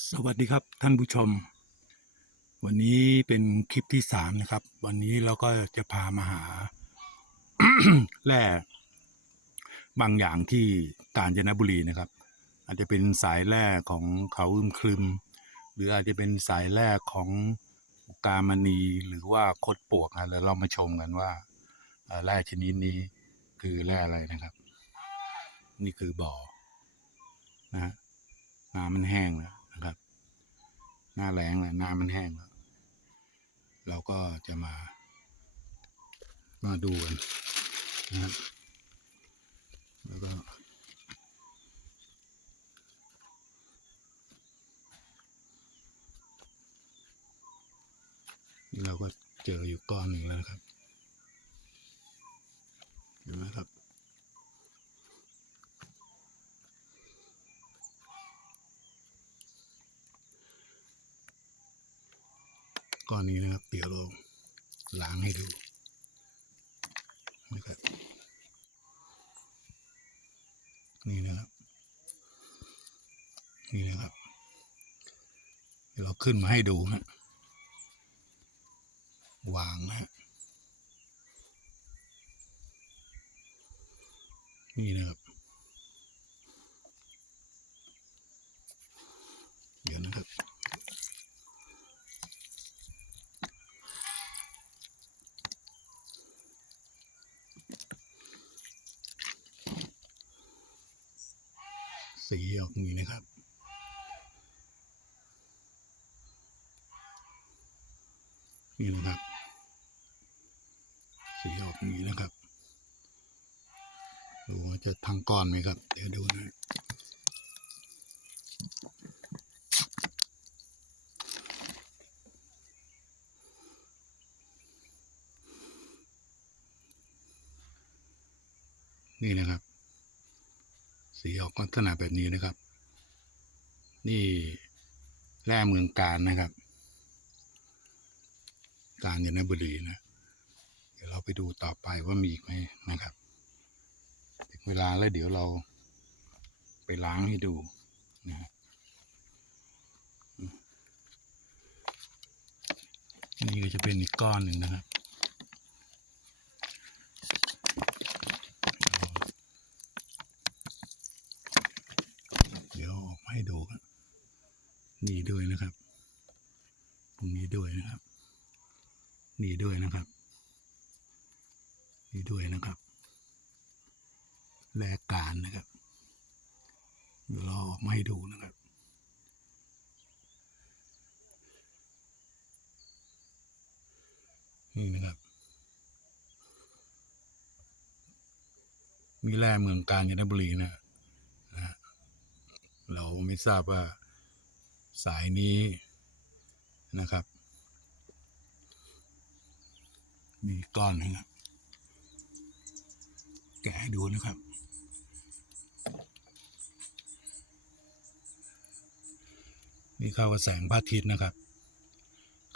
สวัสดีครับท่านผู้ชม วันนี้เป็นคลิปที่สามนะครับ วันนี้เราก็จะพามาหา แร่บางอย่างที่กาญจนบุรีนะครับ อาจจะเป็นสายแร่ของเขาอึมครึม หรืออาจจะเป็นสายแร่ของกามณีหรือว่าคดปวกนะแล้วเรามาชมกันว่าแร่ชนิดนี้คือแร่อะไรนะครับ นี่คือบ่อนะฮะน้ำมันแห้งแล้ว หน้าแรงแล้วน้ำมันแห้งแล้ว เราก็จะมา มาดูกันนะครับ แล้วก็ นี่เราก็เจออยู่ก้อนหนึ่งแล้วนะครับ เห็นไหมครับ ก้อนนี้นะครับ เดี๋ยวเราล้างให้ดูนะครับนี่นะครับ นี่นะครับเดี๋ยวเราขึ้นมาให้ดูฮะวางนะฮะนี่นะครับ เดี๋ยวนะครับ สีออกอย่างนี้นะครับ นี่นะครับ สีออกอย่างนี้นะครับดูว่าจะทั้งก้อนไหมครับ เดี๋ยวดูนะนี่นะครับ สีออกลักษณะแบบนี้นะครับ นี่แร่เมืองการนะครับ การยนบุรีนะ เดี๋ยวเราไปดูต่อไปว่ามีอีกไหมนะครับถึงเวลาแล้วเดี๋ยวเราไปล้างให้ดูนะฮะอืมนี่ก็จะเป็นอีกก้อนหนึ่งนะครับ เดี๋ยวออกมาให้ดูกัน นีด้วยนะครับ ตรงนี้ด้วยนะครับ นี่ด้วยนะครับ นี่ด้วยนะครับ แลกการนะครับเดี๋ยวเราออกมาให้ดูนะครับนี่นะครับ มีแร่เมืองกาญจนบุรีนะนะฮะเราไม่ทราบว่า สายนี้นะครับ มีก้อนนึงครับ แกะให้ดูนะครับ นี่เข้ากับแสงพระอาทิตย์นะครับ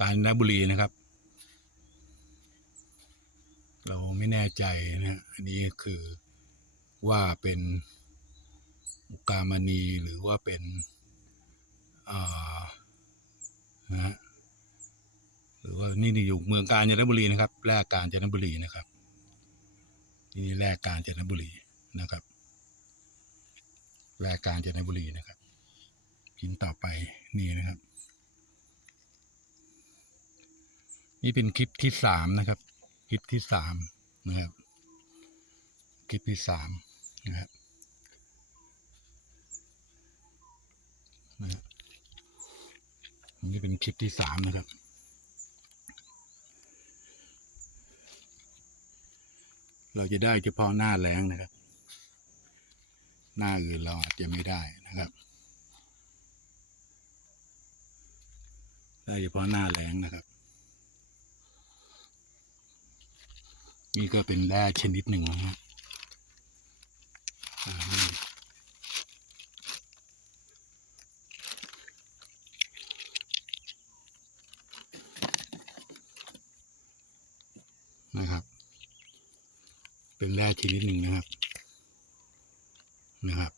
กาญจนบุรีนะครับ เราไม่แน่ใจนะฮะอันนี้คือว่าเป็นอุกามณีหรือว่าเป็นอ่า นะฮะหรือว่านี่นี่อยู่เมืองกาญจนบุรีนะครับแร่กาญจนบุรีนะครับนี่แร่กาญจนบุรีนะครับแร่กาญจนบุรีนะครับกินต่อไปนี่นะครับ นี่เป็นคลิปที่สามนะครับ คลิปที่สามนะครับ คลิปที่สามนะครับ นะฮะ นี่เป็นคลิปที่สามนะครับ เราจะได้เฉพาะหน้าแรงนะครับ หน้าอื่นเราอาจจะไม่ได้นะครับ ได้เฉพาะหน้าแรงนะครับ นี่ก็เป็นแร่ชนิดหนึ่งนะฮะอ่า นะครับ เป็นแร่ชนิดหนึ่งนะครับนะครับ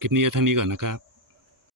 คลิปนี้เอาเท่านี้ก่อนนะครับ